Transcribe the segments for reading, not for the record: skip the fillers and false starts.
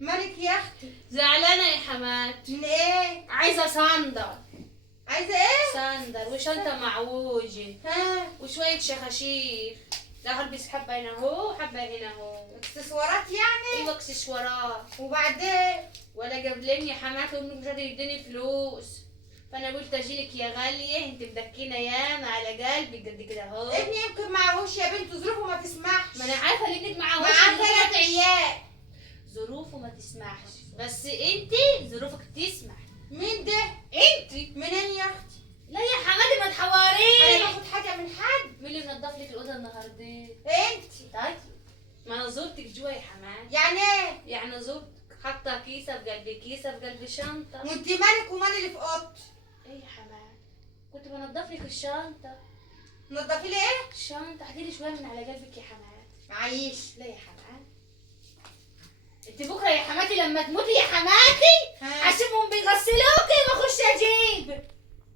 مالك يا اختي؟ زعلانة يا حمات. من ايه؟ عايزة صندل. عايزه ايه؟ صندل وشنطة معوجة ها؟ وشوية شخاشير. لا هلبس حبة هنا اهو وحبة هنا اهو. اكسسوارات يعني؟ ايوه اكسسوارات. وبعدين؟ ولا جابلين يا حمات وامك مش قادرة يديني فلوس، فانا قلت اجيلك يا غالية، انت مدكينة ياما على قلبي قد كده اهو. ابني يمكن معهوش يا بنت، ظروفه ما تسمحش. ما انا عارفة ان ابنك معاه معاه 3 عيال. ظروفه ما تسمحش، بس انت ظروفك تسمح. مين ده؟ انت منين يا اختي؟ لا يا حماتي ما انا تحوريش. باخد حاجه من حد؟ مين اللي منضف لك الاوضه النهارده؟ انت. طيب ما انا زرتك جوا يا حماتي. يعني ايه؟ يعني زرتك حاطه كيسه في قلب كيسه في قلب شنطه. وانت مالك ومال اللي في اوضتي؟ ايه يا حماتي؟ كنت بنضف لك الشنطه. نضفي لي ايه؟ الشنطه احكي شويه من على قلبك يا حماتي. معيش. لا يا حماتي، انت بكره يا حماتي لما تموتي يا حماتي ها؟ هسيبهم بيغسلوكي واخش اجيب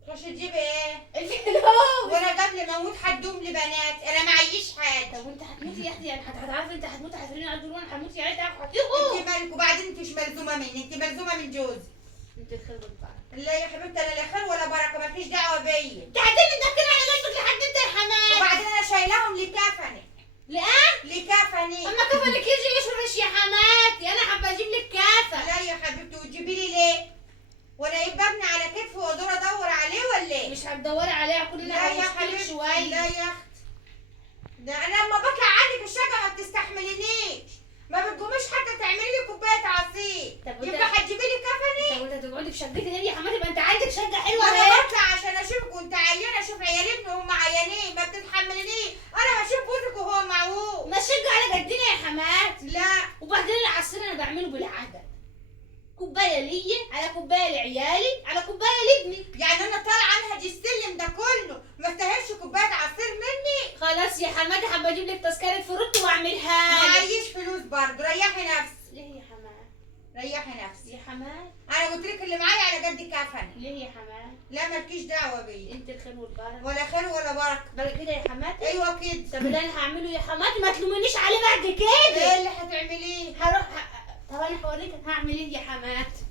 تخش تجيبي ايه؟ الفلوس. وانا قبل ما اموت هتدوم لي بنات، انا معيش حاجه. طب وانت هتموتي يا اختي، يعني هتعرفي انت هتموتي هتقولي على الدور وانا هموت يعني تعرف انت هتيجوا. مالك؟ وبعدين انت مش ملزومه مني، انت ملزومه من جوزي. انت الخير والبركه. لا يا حبيبتي، انا لا خير ولا بركه، مالكيش دعوه بيا. انت هتديني تدكني على قلبك لحد انت يا حماتي. وبعدين انا شايلاهم لكفني. لا لكفني. اما كفنك يجي يشرش يا حماتي، انا حابه اجيب لك كافه. لا يا حبيبتي، وتجيبي لي ليه؟ ولا يبقى ابني على كتفي وادور ادور عليه ولا ايه؟ مش هتدوري عليها كلنا لا يا هنشترك حبيبتي، شويه. لا يا اختي، ده انا لما بطلع عندك الشقه ما بتستحملينيش، ما بتقوميش حتى تعملي لي كوبايه عصير. طب وده- يبقى هتجيبي لي كفني؟ طب وانت هتقعدي في شقتي ليه يا حماتي؟ يبقى انت عندك شقه حلوه وانا اهي. بطلع عشان اشوفك وانت عيانه، اشوف عيال ابني وهم عيانين، ما بتتحملنيش. انا بشوف جوزك وهو معوق. ما الشقه على قدنا يا حماتي. لا وبعدين العصير انا بعمله بالعدد، كوبايه ليا على كوبايه لعيالي على كوبايه لابني. يعني انا طالعه انهج السلم ده كله ما استاهلش كوبايه عصير مني؟ خلاص يا حماتي حابه اجيب لك تذكره فروت واعملها لك. معيش فلوس برضه، ريحي نفسك. ليه يا حماتي؟ ريحي نفسك. يا حماتي انا قلت لك اللي معايا على قد كفني. ليه يا حماتي؟ لا مالكيش دعوه بيا، انت الخير والبركه. ولا خير ولا بركه. بقى كده يا حماتي. ايوه كده. طب اللي انا هعمله يا حماتي ما تلومنيش عليه بعد ايه كده. اللي هتعمليه؟ هروح طب انا هوريك انا هعمل ايه يا حماتي.